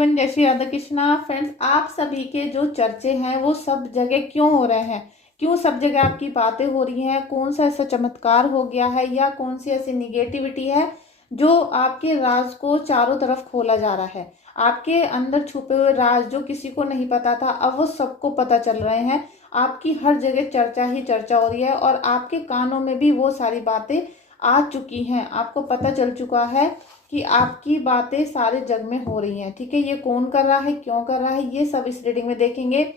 Everyone, जय Shri Radha Krishna. Friends, आप सभी के जो चर्चे हैं वो सब जगह क्यों हो रहे हैं? क्यों सब जगह आपकी बातें हो रही हैं? कौन सा ऐसा चमत्कार हो गया है या कौन सी ऐसी निगेटिविटी है जो आपके राज को चारों तरफ खोला जा रहा है? आपके अंदर छुपे हुए राज जो किसी को नहीं पता था, अब वो सबको पता चल रहे हैं। आपकी हर जगह चर्चा ही चर्चा हो रही है और आपके कानों में भी वो सारी बातें आ चुकी हैं। आपको पता चल चुका है कि आपकी बातें सारे जग में हो रही हैं। ठीक है, ये कौन कर रहा है, क्यों कर रहा है, ये सब इस रीडिंग में देखेंगे।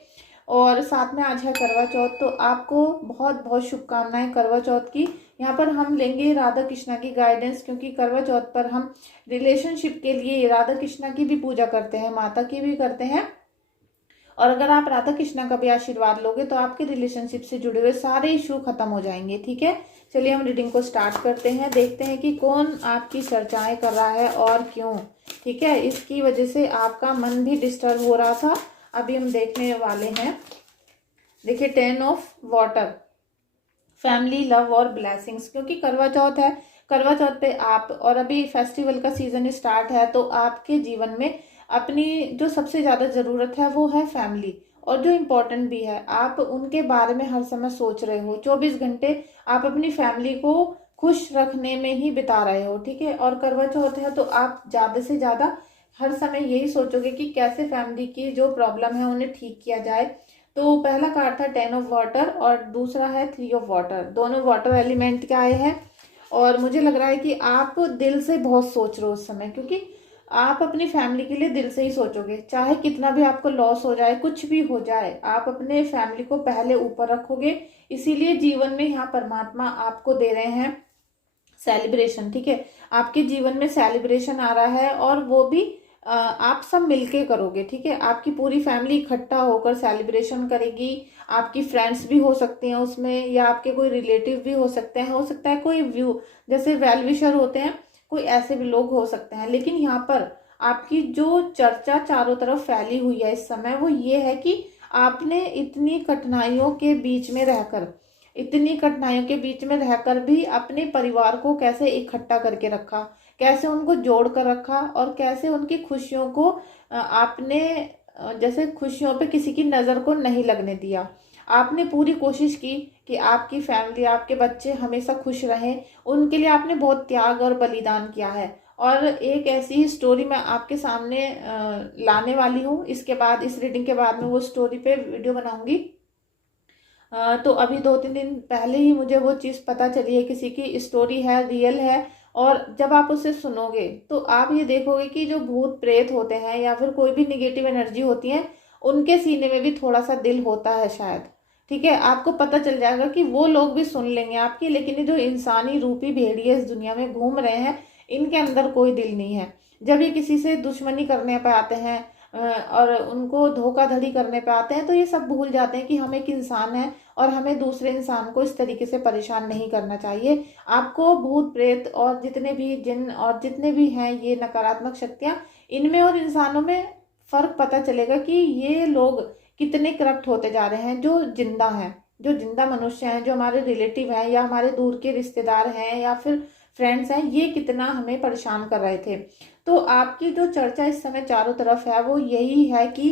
और साथ में आज है करवा चौथ, तो आपको बहुत बहुत शुभकामनाएं करवा चौथ की। यहाँ पर हम लेंगे राधा कृष्णा की गाइडेंस, क्योंकि करवा चौथ पर हम रिलेशनशिप के लिए राधा कृष्णा की भी पूजा करते हैं, माता की भी करते हैं। और अगर आप राधा कृष्णा का भी आशीर्वाद लोगे तो आपके रिलेशनशिप से जुड़े हुए सारे इशू खत्म हो जाएंगे। ठीक है, चलिए हम रीडिंग को स्टार्ट करते हैं। देखते हैं कि कौन आपकी चर्चाएं कर रहा है और क्यों। ठीक है, इसकी वजह से आपका मन भी डिस्टर्ब हो रहा था, अभी हम देखने वाले हैं। देखिए, 10 ऑफ वाटर, फैमिली, लव और ब्लेसिंग्स। क्योंकि करवा चौथ है, करवा चौथ पे आप, और अभी फेस्टिवल का सीजन स्टार्ट है, तो आपके जीवन में अपनी जो सबसे ज्यादा जरूरत है वो है फैमिली। और जो इम्पोर्टेंट भी है, आप उनके बारे में हर समय सोच रहे हो। 24 घंटे आप अपनी फैमिली को खुश रखने में ही बिता रहे हो। ठीक है, और करवा चौथ है तो आप ज्यादा से ज्यादा हर समय यही सोचोगे कि कैसे फैमिली की जो प्रॉब्लम है उन्हें ठीक किया जाए। तो पहला कार्ड था 10 ऑफ वाटर और दूसरा है 3 ऑफ वाटर। दोनों वाटर एलिमेंट के आए हैं और मुझे लग रहा है कि आप दिल से बहुत सोच रहे हो उस समय, क्योंकि आप अपनी फैमिली के लिए दिल से ही सोचोगे। चाहे कितना भी आपको लॉस हो जाए, कुछ भी हो जाए, आप अपने फैमिली को पहले ऊपर रखोगे। इसीलिए जीवन में यहाँ परमात्मा आपको दे रहे हैं सेलिब्रेशन। ठीक है, आपके जीवन में सेलिब्रेशन आ रहा है और वो भी आप सब मिलके करोगे। ठीक है, आपकी पूरी फैमिली इकट्ठा होकर सेलिब्रेशन करेगी। आपकी फ्रेंड्स भी हो सकती हैं उसमें, या आपके कोई रिलेटिव भी हो सकते हैं, हो सकता है कोई व्यू जैसे वेल विशर होते हैं, कोई ऐसे भी लोग हो सकते हैं। लेकिन यहाँ पर आपकी जो चर्चा चारों तरफ फैली हुई है इस समय, वो ये है कि आपने इतनी कठिनाइयों के बीच में रहकर, इतनी कठिनाइयों के बीच में रहकर भी अपने परिवार को कैसे इकट्ठा करके रखा, कैसे उनको जोड़ कर रखा, और कैसे उनकी खुशियों को आपने जैसे खुशियों पे किसी की नज़र को नहीं लगने दिया। आपने पूरी कोशिश की कि आपकी फैमिली, आपके बच्चे हमेशा खुश रहें। उनके लिए आपने बहुत त्याग और बलिदान किया है। और एक ऐसी ही स्टोरी मैं आपके सामने लाने वाली हूँ। इसके बाद, इस रीडिंग के बाद में वो स्टोरी पे वीडियो बनाऊंगी। तो अभी 2-3 दिन पहले ही मुझे वो चीज़ पता चली है, किसी की स्टोरी है, रियल है। और जब आप उसे सुनोगे तो आप ये देखोगे कि जो भूत प्रेत होते हैं या फिर कोई भी निगेटिव एनर्जी होती है, उनके सीने में भी थोड़ा सा दिल होता है शायद। ठीक है, आपको पता चल जाएगा कि वो लोग भी सुन लेंगे आपकी, लेकिन ये जो इंसानी रूपी भेड़िए इस दुनिया में घूम रहे हैं, इनके अंदर कोई दिल नहीं है। जब ये किसी से दुश्मनी करने पे आते हैं और उनको धोखाधड़ी करने पे आते हैं, तो ये सब भूल जाते हैं कि हम एक इंसान है और हमें दूसरे इंसान को इस तरीके से परेशान नहीं करना चाहिए। आपको भूत प्रेत और जितने भी जिन और जितने भी हैं ये नकारात्मक शक्तियां, इनमें और इंसानों में फर्क पता चलेगा कि ये लोग कितने करप्ट होते जा रहे हैं। जो जिंदा हैं, जो जिंदा मनुष्य हैं, जो हमारे रिलेटिव हैं या हमारे दूर के रिश्तेदार हैं या फिर फ्रेंड्स हैं, ये कितना हमें परेशान कर रहे थे। तो आपकी जो चर्चा इस समय चारों तरफ है वो यही है कि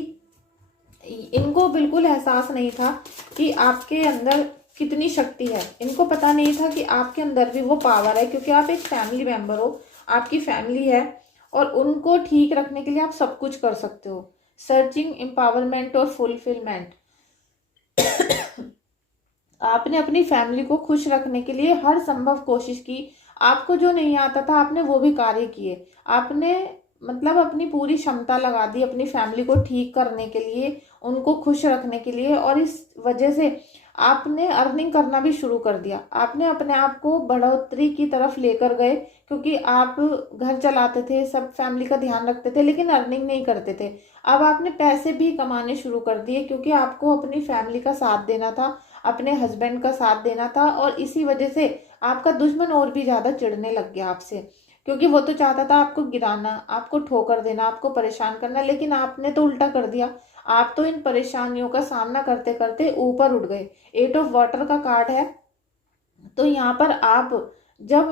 इनको बिल्कुल एहसास नहीं था कि आपके अंदर कितनी शक्ति है। इनको पता नहीं था कि आपके अंदर भी वो पावर है, क्योंकि आप एक फैमिली मेंबर हो, आपकी फैमिली है और उनको ठीक रखने के लिए आप सब कुछ कर सकते हो। सर्चिंग एम्पावरमेंट और फुलफिलमेंट। आपने अपनी फैमिली को खुश रखने के लिए हर संभव कोशिश की। आपको जो नहीं आता था आपने वो भी कार्य किए। आपने मतलब अपनी पूरी क्षमता लगा दी अपनी फैमिली को ठीक करने के लिए, उनको खुश रखने के लिए, और इस वजह से आपने अर्निंग करना भी शुरू कर दिया। आपने अपने आप को बढ़ोतरी की तरफ लेकर गए, क्योंकि आप घर चलाते थे, सब फैमिली का ध्यान रखते थे, लेकिन अर्निंग नहीं करते थे। अब आपने पैसे भी कमाने शुरू कर दिए, क्योंकि आपको अपनी फैमिली का साथ देना था, अपने हस्बैंड का साथ देना था। और इसी वजह से आपका दुश्मन और भी ज्यादा चिढ़ने लग गया आपसे, क्योंकि वो तो चाहता था आपको गिराना, आपको ठोकर देना, आपको परेशान करना, लेकिन आपने तो उल्टा कर दिया। आप तो इन परेशानियों का सामना करते करते ऊपर उठ गए। 8 ऑफ वाटर का कार्ड है। तो यहाँ पर आप जब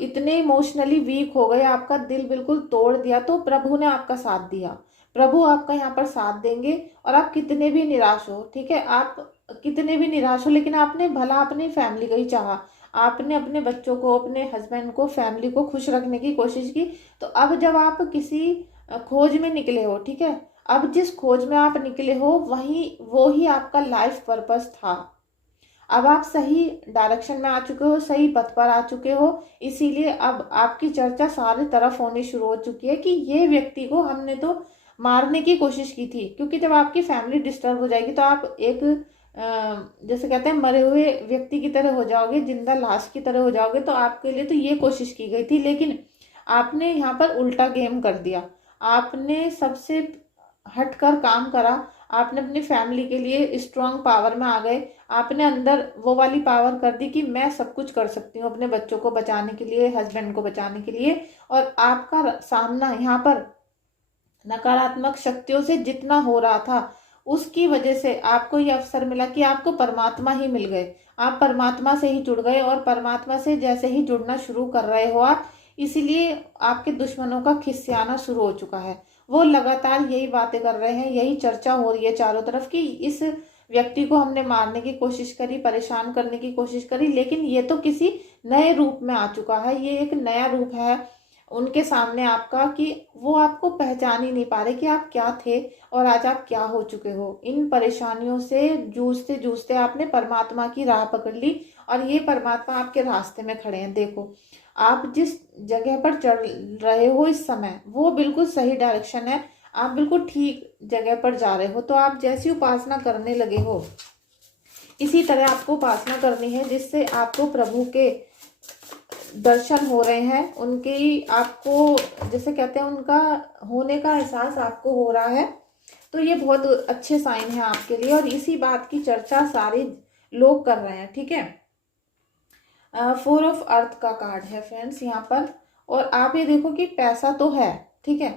इतने इमोशनली वीक हो गए, आपका दिल बिल्कुल तोड़ दिया, तो प्रभु ने आपका साथ दिया। प्रभु आपका यहाँ पर साथ देंगे। और आप कितने भी निराश हो, ठीक है, आप कितने भी निराश हो, लेकिन आपने भला अपनी फैमिली का ही चाहा। आपने अपने बच्चों को, अपने हस्बैंड को, फैमिली को खुश रखने की कोशिश की। तो अब जब आप किसी खोज में निकले हो, ठीक है, अब जिस खोज में आप निकले हो वही वो ही आपका लाइफ पर्पस था। अब आप सही डायरेक्शन में आ चुके हो, सही पथ पर आ चुके हो। इसीलिए अब आपकी चर्चा सारी तरफ होनी शुरू हो चुकी है कि ये व्यक्ति को हमने तो मारने की कोशिश की थी। क्योंकि जब आपकी फैमिली डिस्टर्ब हो जाएगी तो आप एक जैसे कहते हैं मरे हुए व्यक्ति की तरह हो जाओगे, जिंदा लाश की तरह हो जाओगे। तो आपके लिए तो ये कोशिश की गई थी, लेकिन आपने यहाँ पर उल्टा गेम कर दिया। आपने सबसे हटकर काम करा। आपने अपनी फैमिली के लिए स्ट्रांग पावर में आ गए। आपने अंदर वो वाली पावर कर दी कि मैं सब कुछ कर सकती हूँ अपने बच्चों को बचाने के लिए, हस्बैंड को बचाने के लिए। और आपका सामना यहाँ पर नकारात्मक शक्तियों से जितना हो रहा था, उसकी वजह से आपको ये अवसर मिला कि आपको परमात्मा ही मिल गए। आप परमात्मा से ही जुड़ गए, और परमात्मा से जैसे ही जुड़ना शुरू कर रहे हो आप, इसीलिए आपके दुश्मनों का खिसियाना शुरू हो चुका है। वो लगातार यही बातें कर रहे हैं, यही चर्चा हो रही है चारों तरफ कि इस व्यक्ति को हमने मारने की कोशिश करी, परेशान करने की कोशिश करी, लेकिन ये तो किसी नए रूप में आ चुका है। ये एक नया रूप है उनके सामने आपका, कि वो आपको पहचान ही नहीं पा रहे कि आप क्या थे और आज आप क्या हो चुके हो। इन परेशानियों से जूझते जूझते आपने परमात्मा की राह पकड़ ली, और ये परमात्मा आपके रास्ते में खड़े हैं। देखो, आप जिस जगह पर चल रहे हो इस समय, वो बिल्कुल सही डायरेक्शन है। आप बिल्कुल ठीक जगह पर जा रहे हो। तो आप जैसी उपासना करने लगे हो, इसी तरह आपको उपासना करनी है, जिससे आपको प्रभु के दर्शन हो रहे हैं, उनकी आपको जैसे कहते हैं उनका होने का एहसास आपको हो रहा है। तो ये बहुत अच्छे साइन है आपके लिए, और इसी बात की चर्चा सारे लोग कर रहे हैं, ठीक है। 4 ऑफ अर्थ का कार्ड है फ्रेंड्स यहाँ पर। और आप ये देखो कि पैसा तो है, ठीक है,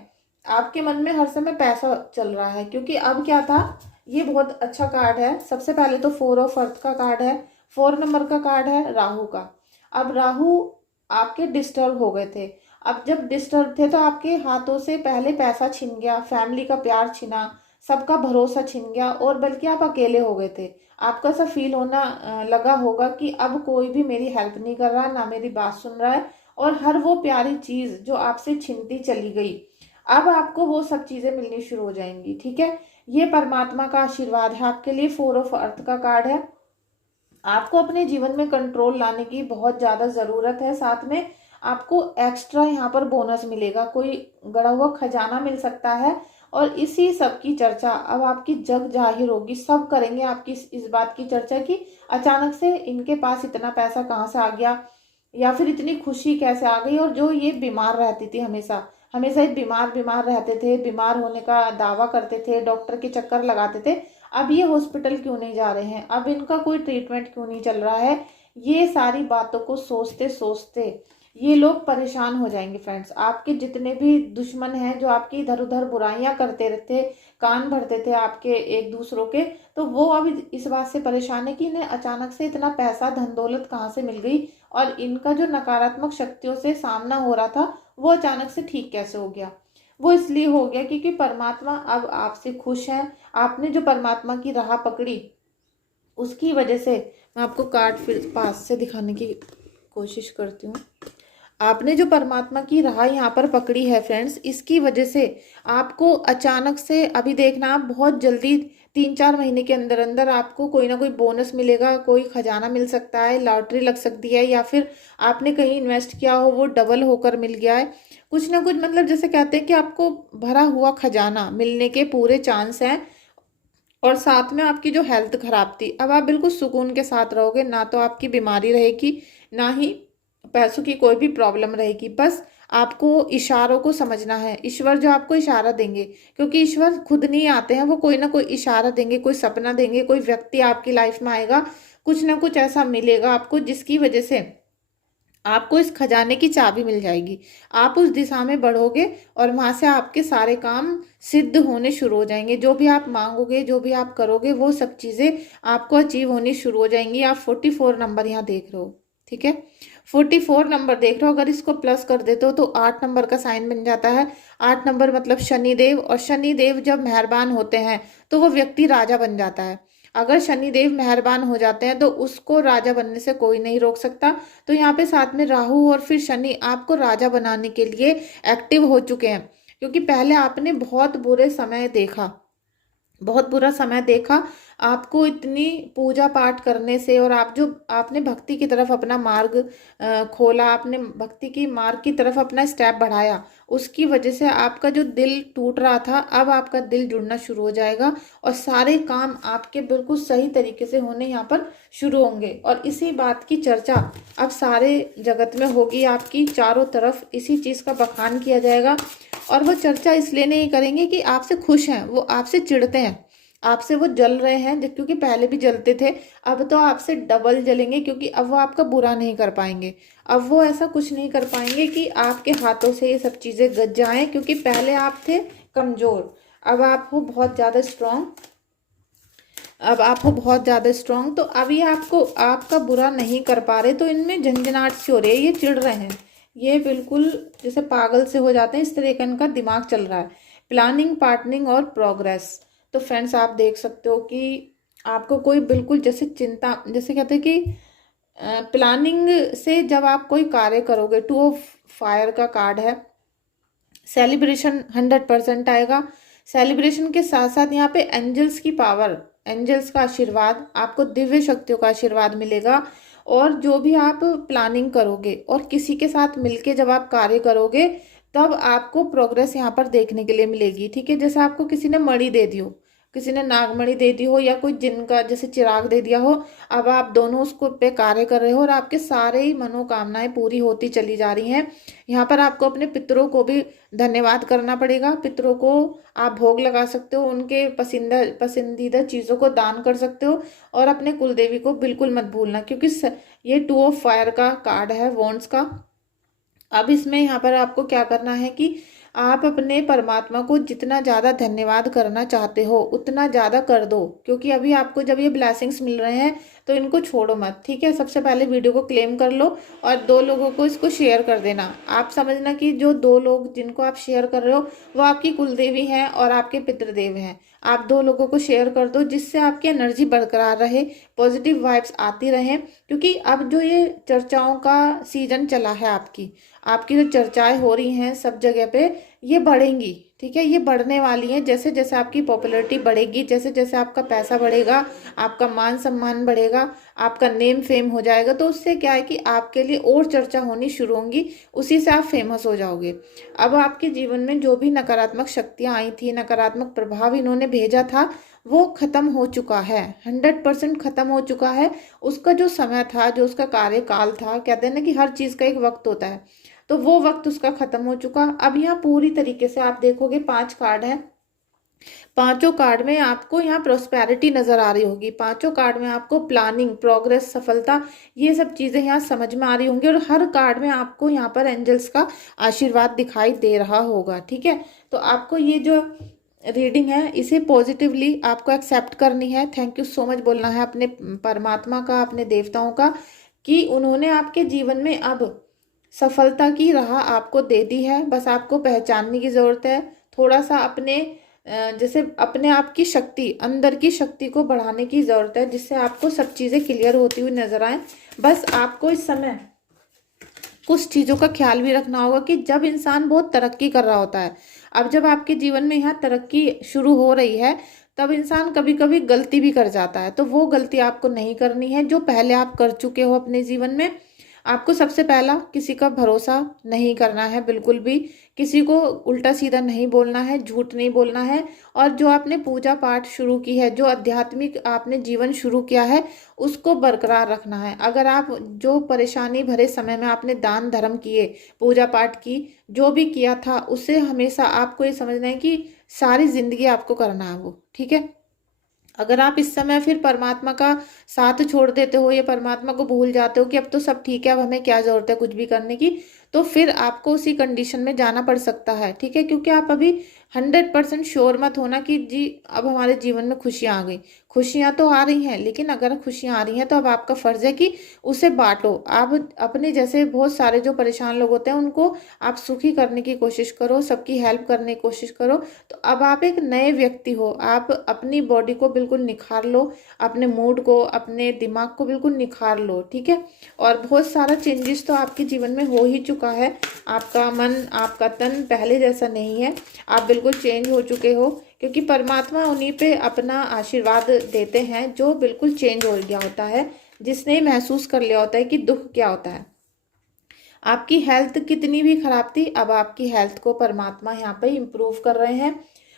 आपके मन में हर समय पैसा चल रहा है। क्योंकि अब क्या था, ये बहुत अच्छा कार्ड है। सबसे पहले तो 4 ऑफ अर्थ का कार्ड है। 4 नंबर का कार्ड है राहु का। अब राहु आपके डिस्टर्ब हो गए थे। अब जब डिस्टर्ब थे तो आपके हाथों से पहले पैसा छिन गया, फैमिली का प्यार छिना, सबका भरोसा छिन गया, और बल्कि आप अकेले हो गए थे। आपका ऐसा फील होना लगा होगा कि अब कोई भी मेरी हेल्प नहीं कर रहा, ना मेरी बात सुन रहा है, और हर वो प्यारी चीज जो आपसे छिनती चली गई, अब आपको वो सब चीजें मिलनी शुरू हो जाएंगी, ठीक है। ये परमात्मा का आशीर्वाद है आपके लिए। 4 ऑफ अर्थ का कार्ड है। आपको अपने जीवन में कंट्रोल लाने की बहुत ज़्यादा ज़रूरत है। साथ में आपको एक्स्ट्रा यहाँ पर बोनस मिलेगा, कोई गड़ा हुआ खजाना मिल सकता है। और इसी सब की चर्चा अब आपकी जग जाहिर होगी। सब करेंगे आपकी इस बात की चर्चा कि अचानक से इनके पास इतना पैसा कहाँ से आ गया, या फिर इतनी खुशी कैसे आ गई। और जो ये बीमार रहती थी, हमेशा हमेशा ये बीमार बीमार रहते थे, बीमार होने का दावा करते थे, डॉक्टर के चक्कर लगाते थे, अब ये हॉस्पिटल क्यों नहीं जा रहे हैं, अब इनका कोई ट्रीटमेंट क्यों नहीं चल रहा है। ये सारी बातों को सोचते सोचते ये लोग परेशान हो जाएंगे फ्रेंड्स। आपके जितने भी दुश्मन हैं जो आपकी इधर उधर बुराइयां करते रहते, कान भरते थे आपके एक दूसरों के, तो वो अब इस बात से परेशान है कि इन्हें अचानक से इतना पैसा धन दौलत कहाँ से मिल गई, और इनका जो नकारात्मक शक्तियों से सामना हो रहा था वो अचानक से ठीक कैसे हो गया। वो इसलिए हो गया क्योंकि परमात्मा अब आपसे खुश है। आपने जो परमात्मा की राह पकड़ी, उसकी वजह से मैं आपको कार्ड फिर पास से दिखाने की कोशिश करती हूँ। आपने जो परमात्मा की राह यहाँ पर पकड़ी है फ्रेंड्स, इसकी वजह से आपको अचानक से अभी देखना, आप बहुत जल्दी 3-4 महीने के अंदर अंदर आपको कोई ना कोई बोनस मिलेगा, कोई खजाना मिल सकता है, लॉटरी लग सकती है, या फिर आपने कहीं इन्वेस्ट किया हो वो डबल होकर मिल गया है। कुछ ना कुछ, मतलब जैसे कहते हैं कि आपको भरा हुआ खजाना मिलने के पूरे चांस हैं। और साथ में आपकी जो हेल्थ खराब थी, अब आप बिल्कुल सुकून के साथ रहोगे। ना तो आपकी बीमारी रहेगी, ना ही पैसों की कोई भी प्रॉब्लम रहेगी। बस आपको इशारों को समझना है, ईश्वर जो आपको इशारा देंगे, क्योंकि ईश्वर खुद नहीं आते हैं, वो कोई ना कोई इशारा देंगे, कोई सपना देंगे, कोई व्यक्ति आपकी लाइफ में आएगा, कुछ ना कुछ ऐसा मिलेगा आपको जिसकी वजह से आपको इस खजाने की चाबी मिल जाएगी। आप उस दिशा में बढ़ोगे और वहां से आपके सारे काम सिद्ध होने शुरू हो जाएंगे। जो भी आप मांगोगे, जो भी आप करोगे, वो सब चीज़ें आपको अचीव होनी शुरू हो जाएंगी। आप 44 नंबर यहाँ देख रहे हो, ठीक है। 44 नंबर देख रहे हो, अगर इसको प्लस कर देते हो तो 8 नंबर का साइन बन जाता है। 8 नंबर मतलब शनिदेव, और शनिदेव जब मेहरबान होते हैं तो वो व्यक्ति राजा बन जाता है। अगर शनिदेव मेहरबान हो जाते हैं तो उसको राजा बनने से कोई नहीं रोक सकता। तो यहाँ पे साथ में राहु और फिर शनि आपको राजा बनाने के लिए एक्टिव हो चुके हैं, क्योंकि पहले आपने बहुत बुरे समय देखा, बहुत बुरा समय देखा। आपको इतनी पूजा पाठ करने से और आप जो आपने भक्ति की तरफ अपना मार्ग खोला, आपने भक्ति की मार्ग की तरफ अपना स्टेप बढ़ाया, उसकी वजह से आपका जो दिल टूट रहा था अब आपका दिल जुड़ना शुरू हो जाएगा और सारे काम आपके बिल्कुल सही तरीके से होने यहाँ पर शुरू होंगे। और इसी बात की चर्चा अब सारे जगत में होगी, आपकी चारों तरफ इसी चीज़ का बखान किया जाएगा। और वो चर्चा इसलिए नहीं करेंगे कि आपसे खुश हैं, वो आपसे चिढ़ते हैं, आपसे वो जल रहे हैं क्योंकि पहले भी जलते थे, अब तो आपसे डबल जलेंगे, क्योंकि अब वो आपका बुरा नहीं कर पाएंगे। अब वो ऐसा कुछ नहीं कर पाएंगे कि आपके हाथों से ये सब चीज़ें गज जाएं, क्योंकि पहले आप थे कमज़ोर, अब आप हो बहुत ज़्यादा स्ट्रांग, अब आप हो बहुत ज़्यादा स्ट्रांग। तो अब ये आपको आपका बुरा नहीं कर पा रहे, तो इनमें झंझनाहट सी हो रही है, ये चिढ़ रहे हैं, ये बिल्कुल जैसे पागल से हो जाते हैं, इस तरह का इनका दिमाग चल रहा है। प्लानिंग, पार्टनिंग और प्रोग्रेस। तो फ्रेंड्स आप देख सकते हो कि आपको कोई बिल्कुल जैसे चिंता, जैसे कहते हैं कि प्लानिंग से जब आप कोई कार्य करोगे, 2 ऑफ फायर का कार्ड है, सेलिब्रेशन 100% आएगा। सेलिब्रेशन के साथ साथ यहाँ पे एंजल्स की पावर, एंजल्स का आशीर्वाद, आपको दिव्य शक्तियों का आशीर्वाद मिलेगा। और जो भी आप प्लानिंग करोगे और किसी के साथ मिलके जब आप कार्य करोगे तब आपको प्रोग्रेस यहाँ पर देखने के लिए मिलेगी। ठीक है, जैसे आपको किसी ने मणि दे दी हो, किसी ने नागमणि दे दी हो, या कोई जिन का जैसे चिराग दे दिया हो, अब आप दोनों उसको पे कार्य कर रहे हो और आपके सारे ही मनोकामनाएं पूरी होती चली जा रही हैं। यहाँ पर आपको अपने पितरों को भी धन्यवाद करना पड़ेगा। पितरों को आप भोग लगा सकते हो, उनके पसंदीदा चीज़ों को दान कर सकते हो। और अपने कुलदेवी को बिल्कुल मत भूलना, क्योंकि ये 2 ऑफ फायर का कार्ड है, वॉन्ड्स का। अब इसमें यहाँ पर आपको क्या करना है कि आप अपने परमात्मा को जितना ज़्यादा धन्यवाद करना चाहते हो उतना ज़्यादा कर दो, क्योंकि अभी आपको जब ये ब्लेसिंग्स मिल रहे हैं तो इनको छोड़ो मत। ठीक है, सबसे पहले वीडियो को क्लेम कर लो और 2 लोगों को इसको शेयर कर देना। आप समझना कि जो 2 लोग जिनको आप शेयर कर रहे हो वो आपकी कुलदेवी हैं और आपके पितृदेव हैं। आप 2 लोगों को शेयर कर दो, जिससे आपकी एनर्जी बरकरार रहे, पॉजिटिव वाइब्स आती रहें। क्योंकि अब जो ये चर्चाओं का सीजन चला है, आपकी जो चर्चाएं हो रही हैं सब जगह पे, ये बढ़ेंगी। ठीक है, ये बढ़ने वाली हैं। जैसे जैसे आपकी पॉपुलैरिटी बढ़ेगी, जैसे जैसे आपका पैसा बढ़ेगा, आपका मान सम्मान बढ़ेगा, आपका नेम फेम हो जाएगा, तो उससे क्या है कि आपके लिए और चर्चा होनी शुरू होंगी, उसी से आप फेमस हो जाओगे। अब आपके जीवन में जो भी नकारात्मक शक्तियाँ आई थी, नकारात्मक प्रभाव इन्होंने भेजा था, वो खत्म हो चुका है, 100% खत्म हो चुका है। उसका जो समय था, जो उसका कार्यकाल था, कहते हैं ना कि हर चीज़ का एक वक्त होता है, तो वो वक्त उसका खत्म हो चुका। अब यहाँ पूरी तरीके से आप देखोगे 5 कार्ड हैं, पांचों कार्ड में आपको यहाँ प्रोस्पेरिटी नजर आ रही होगी, पांचों कार्ड में आपको प्लानिंग, प्रोग्रेस, सफलता, ये सब चीजें यहाँ समझ में आ रही होंगी। और हर कार्ड में आपको यहाँ पर एंजल्स का आशीर्वाद दिखाई दे रहा होगा। ठीक है, तो आपको ये जो रीडिंग है इसे पॉजिटिवली आपको एक्सेप्ट करनी है। थैंक यू सो मच बोलना है अपने परमात्मा का, अपने देवताओं का, कि उन्होंने आपके जीवन में अब सफलता की राह आपको दे दी है। बस आपको पहचानने की ज़रूरत है, थोड़ा सा अपने जैसे अपने आप की शक्ति, अंदर की शक्ति को बढ़ाने की ज़रूरत है, जिससे आपको सब चीज़ें क्लियर होती हुई नजर आए। बस आपको इस समय कुछ चीज़ों का ख्याल भी रखना होगा कि जब इंसान बहुत तरक्की कर रहा होता है, अब जब आपके जीवन में यहाँ तरक्की शुरू हो रही है, तब इंसान कभी कभी गलती भी कर जाता है। तो वो गलती आपको नहीं करनी है जो पहले आप कर चुके हो अपने जीवन में। आपको सबसे पहला किसी का भरोसा नहीं करना है, बिल्कुल भी किसी को उल्टा सीधा नहीं बोलना है, झूठ नहीं बोलना है। और जो आपने पूजा पाठ शुरू की है, जो आध्यात्मिक आपने जीवन शुरू किया है, उसको बरकरार रखना है। अगर आप जो परेशानी भरे समय में आपने दान धर्म किए, पूजा पाठ की, जो भी किया था, उसे हमेशा आपको ये समझना है कि सारी जिंदगी आपको करना है वो। ठीक है, अगर आप इस समय फिर परमात्मा का साथ छोड़ देते हो या परमात्मा को भूल जाते हो कि अब तो सब ठीक है, अब हमें क्या जरूरत है कुछ भी करने की, तो फिर आपको उसी कंडीशन में जाना पड़ सकता है, ठीक है। क्योंकि आप अभी 100% श्योर मत होना कि जी अब हमारे जीवन में खुशियाँ आ गई। खुशियाँ तो आ रही हैं, लेकिन अगर खुशियाँ आ रही हैं तो अब आपका फ़र्ज़ है कि उसे बांटो। आप अपने जैसे बहुत सारे जो परेशान लोग होते हैं उनको आप सुखी करने की कोशिश करो, सबकी हेल्प करने की कोशिश करो। तो अब आप एक नए व्यक्ति हो, आप अपनी बॉडी को बिल्कुल निखार लो, अपने मूड को, अपने दिमाग को बिल्कुल निखार लो, ठीक है। और बहुत सारा चेंजेस तो आपके जीवन में हो ही चुका है। आपका मन, आपका तन पहले जैसा नहीं है, आप बिल्कुल चेंज हो चुके हो। क्योंकि परमात्मा उन्हीं पे अपना आशीर्वाद देते हैं जो बिल्कुल चेंज हो गया होता है, जिसने महसूस कर लिया होता है कि दुख क्या होता है। आपकी हेल्थ कितनी भी खराब थी, अब आपकी हेल्थ को परमात्मा यहाँ पे इम्प्रूव कर रहे हैं।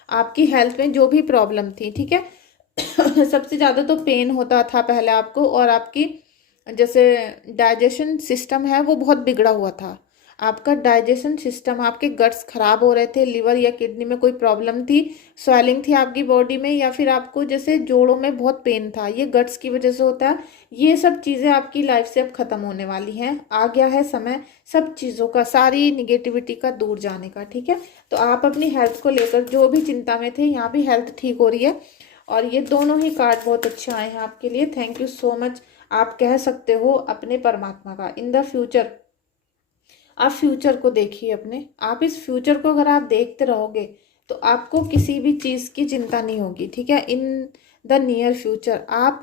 आपकी हेल्थ में जो भी प्रॉब्लम थी, ठीक है सबसे ज़्यादा तो पेन होता था पहले आपको, और आपकी जैसे डाइजेशन सिस्टम है वो बहुत बिगड़ा हुआ था। आपका डाइजेशन सिस्टम, आपके गट्स खराब हो रहे थे, लिवर या किडनी में कोई प्रॉब्लम थी, स्वेलिंग थी आपकी बॉडी में, या फिर आपको जैसे जोड़ों में बहुत पेन था, ये गट्स की वजह से होता है। ये सब चीज़ें आपकी लाइफ से अब ख़त्म होने वाली हैं। आ गया है समय सब चीज़ों का, सारी निगेटिविटी का दूर जाने का, ठीक है। तो आप अपनी हेल्थ को लेकर जो भी चिंता में थे, यहाँ भी हेल्थ ठीक हो रही है। और ये दोनों ही कार्ड बहुत अच्छे आए हैं आपके लिए। Thank you so much. आप कह सकते हो अपने परमात्मा का इन द फ्यूचर। आप फ्यूचर को देखिए अपने, आप इस फ्यूचर को अगर आप देखते रहोगे तो आपको किसी भी चीज़ की चिंता नहीं होगी, ठीक है। इन द नियर फ्यूचर आप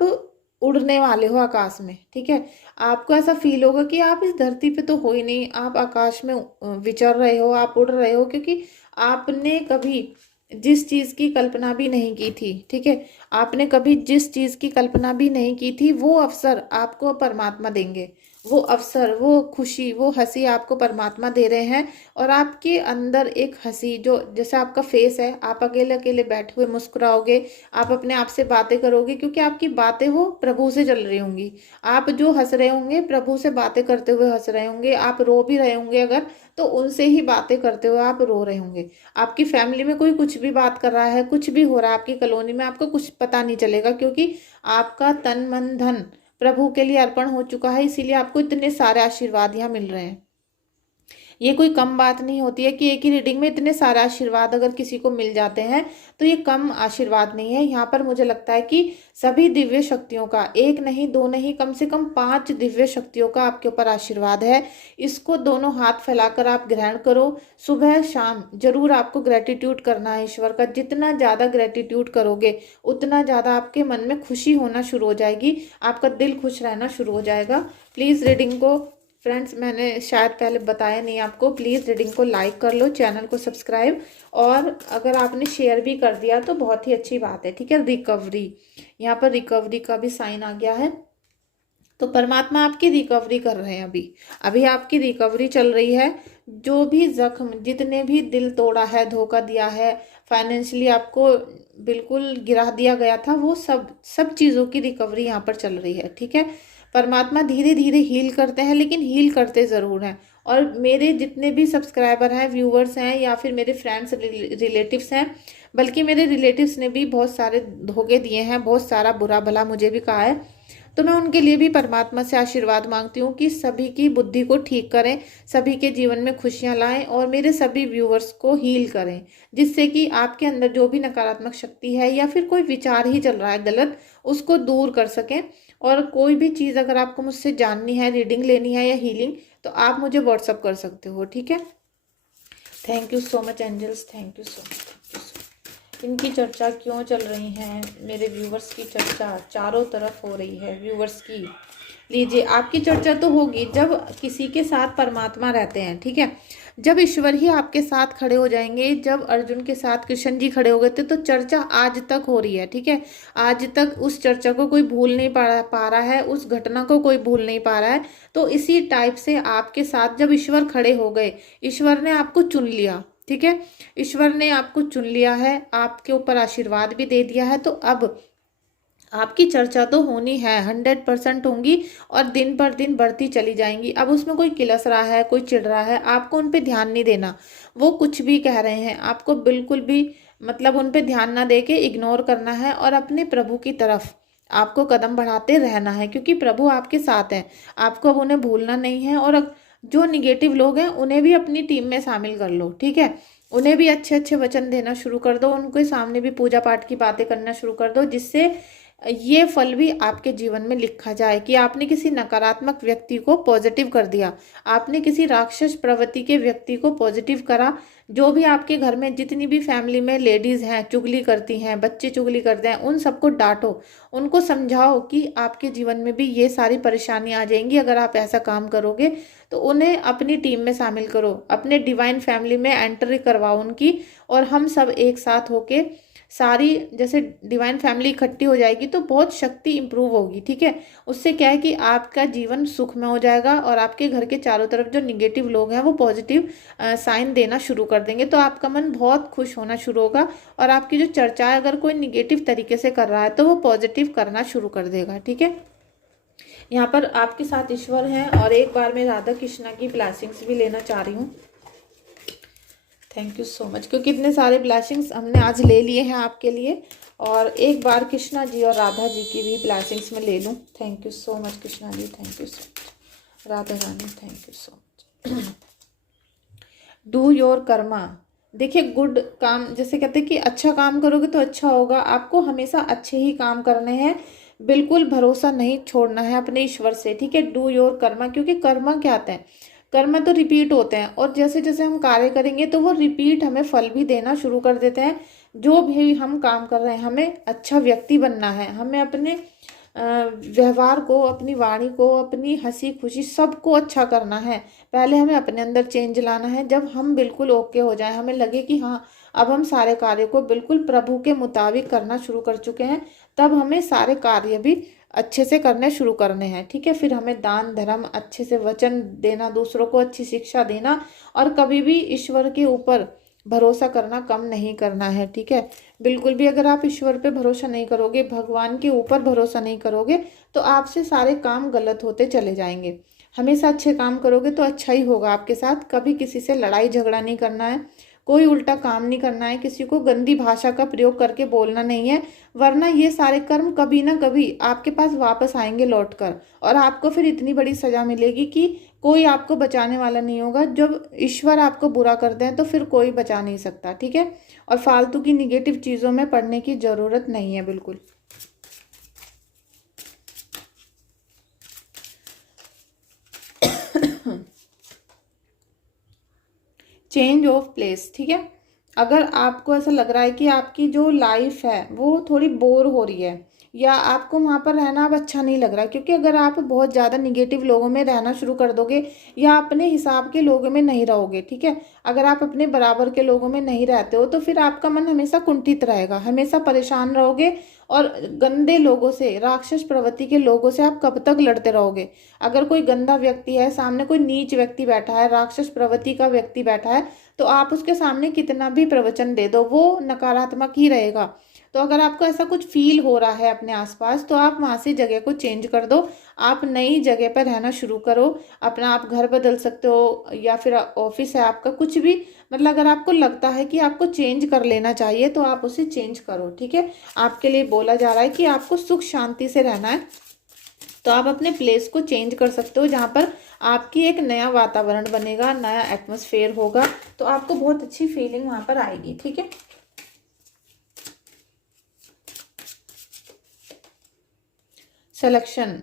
उड़ने वाले हो आकाश में, ठीक है। आपको ऐसा फील होगा कि आप इस धरती पे तो हो ही नहीं, आप आकाश में विचर रहे हो, आप उड़ रहे हो। क्योंकि आपने कभी जिस चीज़ की कल्पना भी नहीं की थी, ठीक है, आपने कभी जिस चीज़ की कल्पना भी नहीं की थी, वो अवसर आपको परमात्मा देंगे। वो अवसर, वो खुशी, वो हंसी आपको परमात्मा दे रहे हैं। और आपके अंदर एक हंसी, जो जैसे आपका फेस है, आप अकेले अकेले बैठे हुए मुस्कुराओगे, आप अपने आप से बातें करोगे, क्योंकि आपकी बातें वो प्रभु से चल रही होंगी। आप जो हंस रहे होंगे प्रभु से बातें करते हुए हंस रहे होंगे। आप रो भी रहे होंगे अगर, तो उनसे ही बातें करते हुए आप रो रहे होंगे। आपकी फैमिली में कोई कुछ भी बात कर रहा है, कुछ भी हो रहा है आपकी कॉलोनी में, आपको कुछ पता नहीं चलेगा, क्योंकि आपका तन मन धन प्रभु के लिए अर्पण हो चुका है। इसीलिए आपको इतने सारे आशीर्वाद यहाँ मिल रहे हैं। ये कोई कम बात नहीं होती है कि एक ही रीडिंग में इतने सारे आशीर्वाद अगर किसी को मिल जाते हैं तो ये कम आशीर्वाद नहीं है। यहाँ पर मुझे लगता है कि सभी दिव्य शक्तियों का, एक नहीं दो नहीं, कम से कम 5 दिव्य शक्तियों का आपके ऊपर आशीर्वाद है। इसको दोनों हाथ फैलाकर आप ग्रहण करो। सुबह शाम जरूर आपको ग्रेटिट्यूड करना है ईश्वर का। जितना ज़्यादा ग्रेटिट्यूड करोगे उतना ज़्यादा आपके मन में खुशी होना शुरू हो जाएगी, आपका दिल खुश रहना शुरू हो जाएगा। प्लीज़ रीडिंग को, फ्रेंड्स मैंने शायद पहले बताया नहीं आपको, प्लीज़ रीडिंग को लाइक कर लो, चैनल को सब्सक्राइब, और अगर आपने शेयर भी कर दिया तो बहुत ही अच्छी बात है, ठीक है। रिकवरी, यहाँ पर रिकवरी का भी साइन आ गया है। तो परमात्मा आपकी रिकवरी कर रहे हैं। अभी अभी आपकी रिकवरी चल रही है। जो भी जख्म, जितने भी दिल तोड़ा है, धोखा दिया है, फाइनेंशियली आपको बिल्कुल गिरा दिया गया था, वो सब चीज़ों की रिकवरी यहाँ पर चल रही है, ठीक है। परमात्मा धीरे धीरे हील करते हैं, लेकिन हील करते ज़रूर हैं। और मेरे जितने भी सब्सक्राइबर हैं, व्यूवर्स हैं, या फिर मेरे फ्रेंड्स रिलेटिव्स हैं, बल्कि मेरे रिलेटिव्स ने भी बहुत सारे धोखे दिए हैं, बहुत सारा बुरा भला मुझे भी कहा है, तो मैं उनके लिए भी परमात्मा से आशीर्वाद मांगती हूँ कि सभी की बुद्धि को ठीक करें, सभी के जीवन में खुशियाँ लाएं, और मेरे सभी व्यूवर्स को हील करें, जिससे कि आपके अंदर जो भी नकारात्मक शक्ति है या फिर कोई विचार ही चल रहा है गलत, उसको दूर कर सकें। और कोई भी चीज़ अगर आपको मुझसे जाननी है, रीडिंग लेनी है या हीलिंग, तो आप मुझे व्हाट्सअप कर सकते हो, ठीक है। Thank you so much angels, thank you so much. इनकी चर्चा क्यों चल रही है, मेरे व्यूवर्स की चर्चा चारों तरफ हो रही है, व्यूवर्स की। लीजिए, आपकी चर्चा तो होगी जब किसी के साथ परमात्मा रहते हैं, ठीक है। जब ईश्वर ही आपके साथ खड़े हो जाएंगे, जब अर्जुन के साथ कृष्ण जी खड़े हो गए थे, तो चर्चा आज तक हो रही है, ठीक है। आज तक उस चर्चा को कोई भूल नहीं पा रहा है, उस घटना को कोई भूल नहीं पा रहा है। तो इसी टाइप से आपके साथ जब ईश्वर खड़े हो गए, ईश्वर ने आपको चुन लिया, ठीक है। ईश्वर ने आपको चुन लिया है, आपके ऊपर आशीर्वाद भी दे दिया है, तो अब आपकी चर्चा तो होनी है, 100% होंगी, और दिन पर दिन बढ़ती चली जाएंगी। अब उसमें कोई किलस रहा है, कोई चिढ़ रहा है, आपको उन पे ध्यान नहीं देना। वो कुछ भी कह रहे हैं, आपको बिल्कुल भी मतलब उन पे ध्यान ना दे के इग्नोर करना है, और अपने प्रभु की तरफ आपको कदम बढ़ाते रहना है, क्योंकि प्रभु आपके साथ हैं। आपको अब उन्हें भूलना नहीं है। और जो निगेटिव लोग हैं उन्हें भी अपनी टीम में शामिल कर लो, ठीक है। उन्हें भी अच्छे अच्छे वचन देना शुरू कर दो, उनके सामने भी पूजा पाठ की बातें करना शुरू कर दो, जिससे ये फल भी आपके जीवन में लिखा जाए कि आपने किसी नकारात्मक व्यक्ति को पॉजिटिव कर दिया, आपने किसी राक्षस प्रवृत्ति के व्यक्ति को पॉजिटिव करा। जो भी आपके घर में जितनी भी फैमिली में लेडीज हैं, चुगली करती हैं, बच्चे चुगली करते हैं, उन सबको डांटो, उनको समझाओ कि आपके जीवन में भी ये सारी परेशानी आ जाएंगी अगर आप ऐसा काम करोगे। तो उन्हें अपनी टीम में शामिल करो, अपने डिवाइन फैमिली में एंट्री करवाओ उनकी, और हम सब एक साथ होके सारी जैसे डिवाइन फैमिली इकट्ठी हो जाएगी तो बहुत शक्ति इंप्रूव होगी, ठीक है। उससे क्या है कि आपका जीवन सुख में हो जाएगा और आपके घर के चारों तरफ जो निगेटिव लोग हैं वो पॉजिटिव साइन देना शुरू कर देंगे, तो आपका मन बहुत खुश होना शुरू होगा और आपकी जो चर्चा है अगर कोई निगेटिव तरीके से कर रहा है तो वो पॉजिटिव करना शुरू कर देगा, ठीक है। यहाँ पर आपके साथ ईश्वर हैं और एक बार मैं राधा कृष्णा की ब्लेसिंग्स भी लेना चाह रही हूँ। थैंक यू सो मच, क्योंकि इतने सारे ब्लेसिंग्स हमने आज ले लिए हैं आपके लिए, और एक बार कृष्णा जी और राधा जी की भी ब्लेसिंग्स में ले लूँ। Thank you so much Krishna ji, thank you so much Radha Rani, thank you so much. Do your karma. देखिए गुड काम, जैसे कहते हैं कि अच्छा काम करोगे तो अच्छा होगा, आपको हमेशा अच्छे ही काम करने हैं, बिल्कुल भरोसा नहीं छोड़ना है अपने ईश्वर से, ठीक है। डू योर कर्मा, क्योंकि कर्मा क्या आता है, कर्म तो रिपीट होते हैं और जैसे जैसे हम कार्य करेंगे तो वो रिपीट हमें फल भी देना शुरू कर देते हैं। जो भी हम काम कर रहे हैं हमें अच्छा व्यक्ति बनना है, हमें अपने व्यवहार को, अपनी वाणी को, अपनी हंसी खुशी सबको अच्छा करना है। पहले हमें अपने अंदर चेंज लाना है। जब हम बिल्कुल ओके हो जाए, हमें लगे कि हाँ अब हम सारे कार्य को बिल्कुल प्रभु के मुताबिक करना शुरू कर चुके हैं, तब हमें सारे कार्य भी अच्छे से करने शुरू करने हैं, ठीक है। फिर हमें दान धर्म, अच्छे से वचन देना, दूसरों को अच्छी शिक्षा देना, और कभी भी ईश्वर के ऊपर भरोसा करना कम नहीं करना है, ठीक है। बिल्कुल भी अगर आप ईश्वर पे भरोसा नहीं करोगे, भगवान के ऊपर भरोसा नहीं करोगे, तो आपसे सारे काम गलत होते चले जाएंगे। हमेशा अच्छे काम करोगे तो अच्छा ही होगा आपके साथ। कभी किसी से लड़ाई झगड़ा नहीं करना है, कोई उल्टा काम नहीं करना है, किसी को गंदी भाषा का प्रयोग करके बोलना नहीं है, वरना ये सारे कर्म कभी ना कभी आपके पास वापस आएंगे लौट कर, और आपको फिर इतनी बड़ी सजा मिलेगी कि कोई आपको बचाने वाला नहीं होगा। जब ईश्वर आपको बुरा करते हैं तो फिर कोई बचा नहीं सकता, ठीक है। और फालतू की निगेटिव चीज़ों में पड़ने की ज़रूरत नहीं है बिल्कुल। चेंज ऑफ प्लेस, ठीक है। अगर आपको ऐसा लग रहा है कि आपकी जो लाइफ है वो थोड़ी बोर हो रही है, या आपको वहाँ पर रहना अब अच्छा नहीं लग रहा, क्योंकि अगर आप बहुत ज़्यादा निगेटिव लोगों में रहना शुरू कर दोगे या अपने हिसाब के लोगों में नहीं रहोगे, ठीक है, अगर आप अपने बराबर के लोगों में नहीं रहते हो तो फिर आपका मन हमेशा कुंठित रहेगा, हमेशा परेशान रहोगे, और गंदे लोगों से, राक्षस प्रवृत्ति के लोगों से आप कब तक लड़ते रहोगे। अगर कोई गंदा व्यक्ति है सामने, कोई नीच व्यक्ति बैठा है, राक्षस प्रवृत्ति का व्यक्ति बैठा है, तो आप उसके सामने कितना भी प्रवचन दे दो वो नकारात्मक ही रहेगा। तो अगर आपको ऐसा कुछ फील हो रहा है अपने आसपास तो आप वहाँ से जगह को चेंज कर दो, आप नई जगह पर रहना शुरू करो। अपना आप घर बदल सकते हो या फिर ऑफिस है आपका, कुछ भी, मतलब अगर आपको लगता है कि आपको चेंज कर लेना चाहिए तो आप उसे चेंज करो, ठीक है। आपके लिए बोला जा रहा है कि आपको सुख शांति से रहना है, तो आप अपने प्लेस को चेंज कर सकते हो, जहाँ पर आपकी एक नया वातावरण बनेगा, नया एटमॉस्फेयर होगा, तो आपको बहुत अच्छी फीलिंग वहाँ पर आएगी, ठीक है। सिलेक्शन,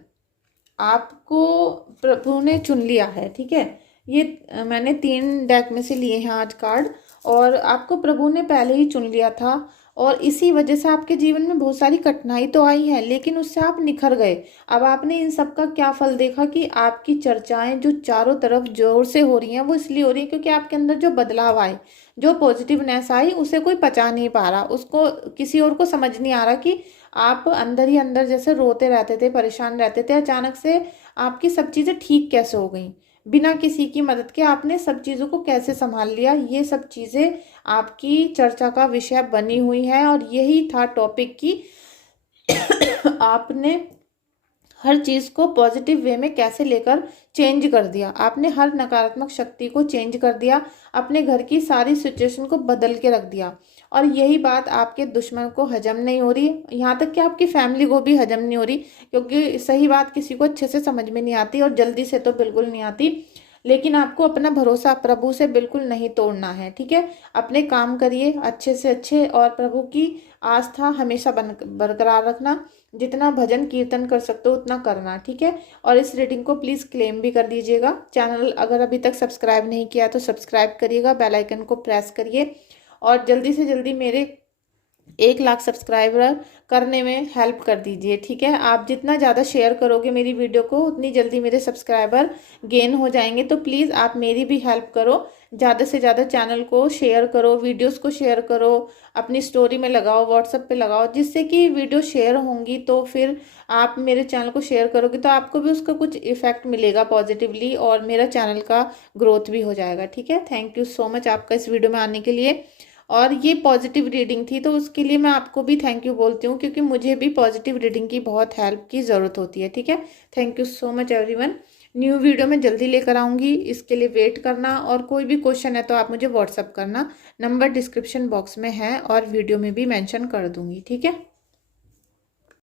आपको प्रभु ने चुन लिया है, ठीक है। ये मैंने 3 डेक में से लिए हैं आज कार्ड, और आपको प्रभु ने पहले ही चुन लिया था, और इसी वजह से आपके जीवन में बहुत सारी कठिनाई तो आई है, लेकिन उससे आप निखर गए। अब आपने इन सब का क्या फल देखा कि आपकी चर्चाएं जो चारों तरफ जोर से हो रही हैं वो इसलिए हो रही है क्योंकि आपके अंदर जो बदलाव आए, जो पॉजिटिवनेस आई, उसे कोई पचा नहीं पा रहा, उसको किसी और को समझ नहीं आ रहा कि आप अंदर ही अंदर जैसे रोते रहते थे, परेशान रहते थे, अचानक से आपकी सब चीज़ें ठीक कैसे हो गई, बिना किसी की मदद के आपने सब चीज़ों को कैसे संभाल लिया। ये सब चीज़ें आपकी चर्चा का विषय बनी हुई है, और यही था टॉपिक कि आपने हर चीज़ को पॉजिटिव वे में कैसे लेकर चेंज कर दिया, आपने हर नकारात्मक शक्ति को चेंज कर दिया, अपने घर की सारी सिचुएशन को बदल के रख दिया। और यही बात आपके दुश्मन को हजम नहीं हो रही, यहाँ तक कि आपकी फैमिली को भी हजम नहीं हो रही, क्योंकि सही बात किसी को अच्छे से समझ में नहीं आती और जल्दी से तो बिल्कुल नहीं आती। लेकिन आपको अपना भरोसा प्रभु से बिल्कुल नहीं तोड़ना है, ठीक है। अपने काम करिए अच्छे से अच्छे और प्रभु की आस्था हमेशा बरकरार रखना। जितना भजन कीर्तन कर सकते हो उतना करना, ठीक है। और इस रीडिंग को प्लीज़ क्लेम भी कर दीजिएगा। चैनल अगर अभी तक सब्सक्राइब नहीं किया तो सब्सक्राइब करिएगा, बेल आइकन को प्रेस करिए और जल्दी से जल्दी मेरे 1 लाख सब्सक्राइबर करने में हेल्प कर दीजिए, ठीक है। आप जितना ज़्यादा शेयर करोगे मेरी वीडियो को उतनी जल्दी मेरे सब्सक्राइबर गेन हो जाएंगे। तो प्लीज़ आप मेरी भी हेल्प करो, ज़्यादा से ज़्यादा चैनल को शेयर करो, वीडियोस को शेयर करो, अपनी स्टोरी में लगाओ, व्हाट्सएप पे लगाओ, जिससे कि वीडियो शेयर होंगी तो फिर आप मेरे चैनल को शेयर करोगे तो आपको भी उसका कुछ इफेक्ट मिलेगा पॉजिटिवली और मेरा चैनल का ग्रोथ भी हो जाएगा, ठीक है। थैंक यू सो मच आपका इस वीडियो में आने के लिए। और ये पॉजिटिव रीडिंग थी तो उसके लिए मैं आपको भी थैंक यू बोलती हूँ, क्योंकि मुझे भी पॉजिटिव रीडिंग की बहुत हेल्प की ज़रूरत होती है, ठीक है। Thank you so much everyone. New video में जल्दी लेकर आऊँगी, इसके लिए वेट करना। और कोई भी क्वेश्चन है तो आप मुझे व्हाट्सअप करना, नंबर डिस्क्रिप्शन बॉक्स में है और वीडियो में भी मेंशन कर दूँगी, ठीक है।